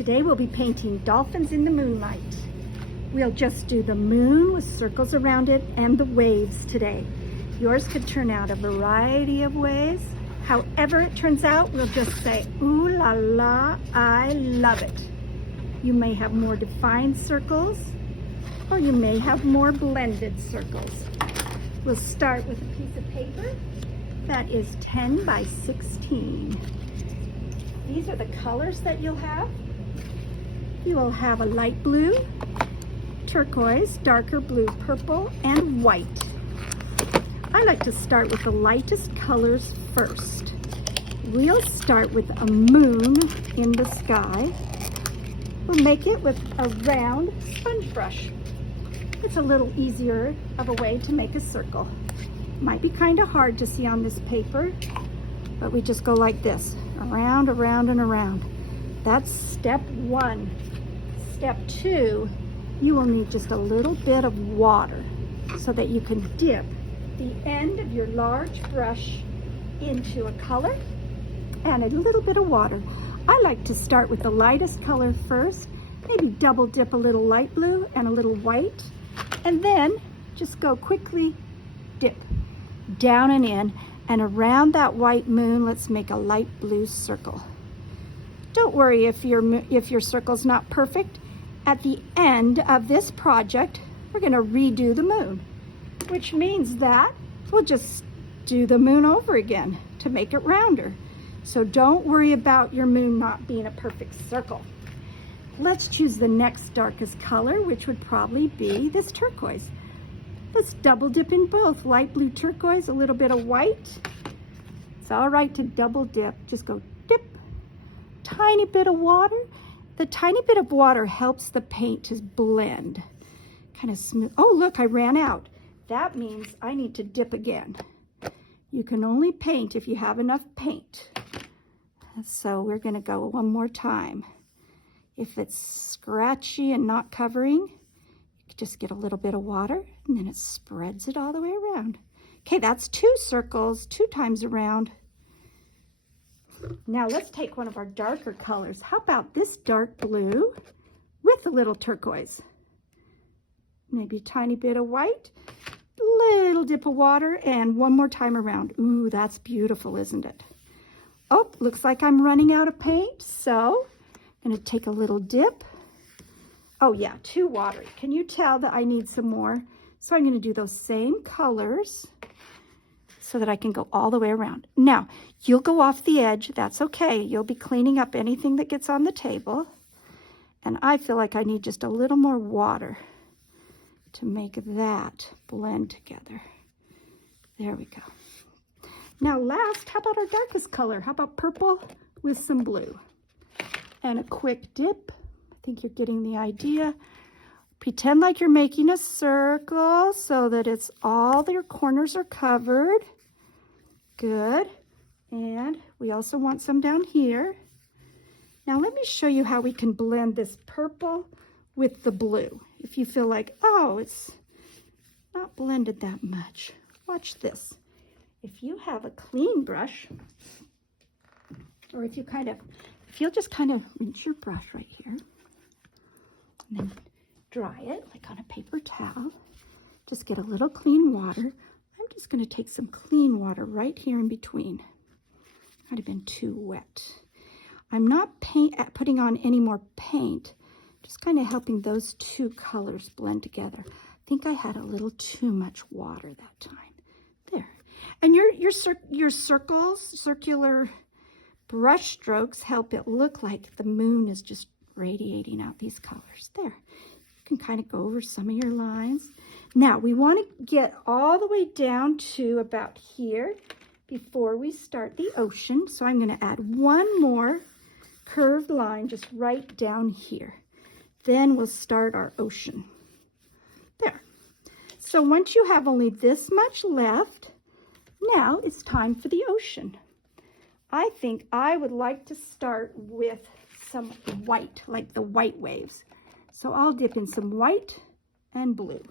Today we'll be painting dolphins in the moonlight. We'll just do the moon with circles around it and the waves today. Yours could turn out a variety of ways. However it turns out, we'll just say, ooh la la, I love it. You may have more defined circles, or you may have more blended circles. We'll start with a piece of paper that is 10 by 16. These are the colors that you'll have. You will have a light blue, turquoise, darker blue, purple, and white. I like to start with the lightest colors first. We'll start with a moon in the sky. We'll make it with a round sponge brush. It's a little easier of a way to make a circle. Might be kind of hard to see on this paper, but we just go like this, around, around, and around. That's step one. Step two, you will need just a little bit of water so that you can dip the end of your large brush into a color and a little bit of water. I like to start with the lightest color first, maybe double dip a little light blue and a little white, and then just go quickly dip down and in, and around that white moon, let's make a light blue circle. Don't worry if your circle's not perfect. At the end of this project, we're going to redo the moon, which means that we'll just do the moon over again to make it rounder. So don't worry about your moon not being a perfect circle. Let's choose the next darkest color, which would probably be this turquoise. Let's double dip in both, light blue turquoise, a little bit of white. It's all right to double dip. Just go dip, tiny bit of water. The tiny bit of water helps the paint to blend, kind of smooth. Oh, look, I ran out. That means I need to dip again. You can only paint if you have enough paint. So we're gonna go one more time. If it's scratchy and not covering, you can just get a little bit of water and then it spreads it all the way around. Okay, that's 2 circles, 2 times around. Now let's take one of our darker colors. How about this dark blue with a little turquoise? Maybe a tiny bit of white, little dip of water, and one more time around. Ooh, that's beautiful, isn't it? Oh, looks like I'm running out of paint, so I'm gonna take a little dip. Oh yeah, too watery. Can you tell that I need some more? So I'm gonna do those same colors so that I can go all the way around. Now, you'll go off the edge, that's okay. You'll be cleaning up anything that gets on the table. And I feel like I need just a little more water to make that blend together. There we go. Now last, how about our darkest color? How about purple with some blue? And a quick dip. I think you're getting the idea. Pretend like you're making a circle so that it's all your corners are covered. Good. And we also want some down here. Now let me show you how we can blend this purple with the blue. If you feel like, oh, it's not blended that much. Watch this. If you have a clean brush, or if you'll just kind of rinse your brush right here, and then dry it like on a paper towel. Just get a little clean water. I'm just going to take some clean water right here in between. Might have been too wet. I'm not putting on any more paint, just kind of helping those 2 colors blend together. I think I had a little too much water that time. There. And your circles, circular brush strokes help it look like the moon is just radiating out these colors. There. You can kind of go over some of your lines. Now we want to get all the way down to about here before we start the ocean. So I'm going to add one more curved line just right down here. Then we'll start our ocean. There. So once you have only this much left, now it's time for the ocean. I think I would like to start with some white, like the white waves. So I'll dip in some white and blue.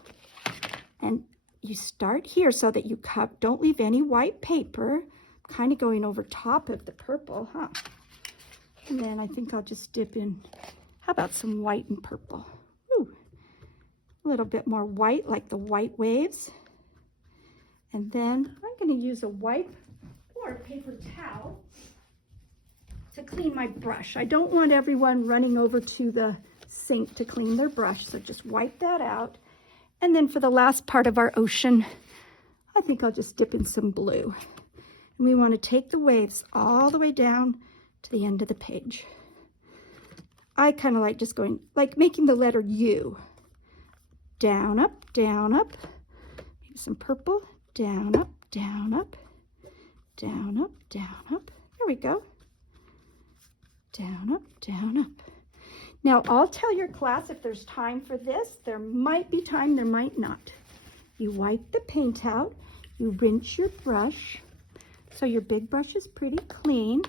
And you start here so that you don't leave any white paper. Kind of going over top of the purple, huh? And then I think I'll just dip in, how about some white and purple? Ooh, a little bit more white, like the white waves. And then I'm going to use a wipe or a paper towel to clean my brush. I don't want everyone running over to the sink to clean their brush, so just wipe that out. And then for the last part of our ocean, I think I'll just dip in some blue. And we want to take the waves all the way down to the end of the page. I kind of like just going, like making the letter U. Down, up, maybe some purple. Down, up, down, up, down, up, down, up. There we go. Down, up, down, up. Now, I'll tell your class if there's time for this. There might be time, there might not. You wipe the paint out, you rinse your brush, so your big brush is pretty clean.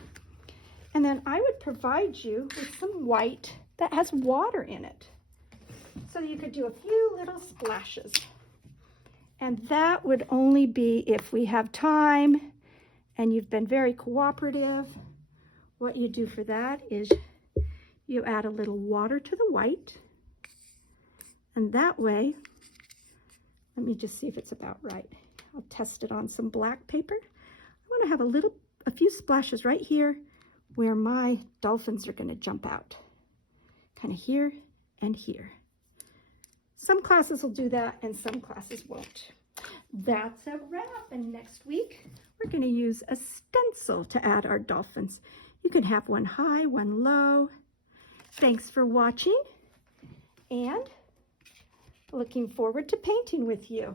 And then I would provide you with some white that has water in it. So you could do a few little splashes. And that would only be if we have time and you've been very cooperative. What you do for that is you add a little water to the white. And that way, let me just see if it's about right. I'll test it on some black paper. I want to have a few splashes right here where my dolphins are going to jump out. Kind of here and here. Some classes will do that and some classes won't. That's a wrap, and next week we're going to use a stencil to add our dolphins. You can have one high, one low. Thanks for watching, and looking forward to painting with you.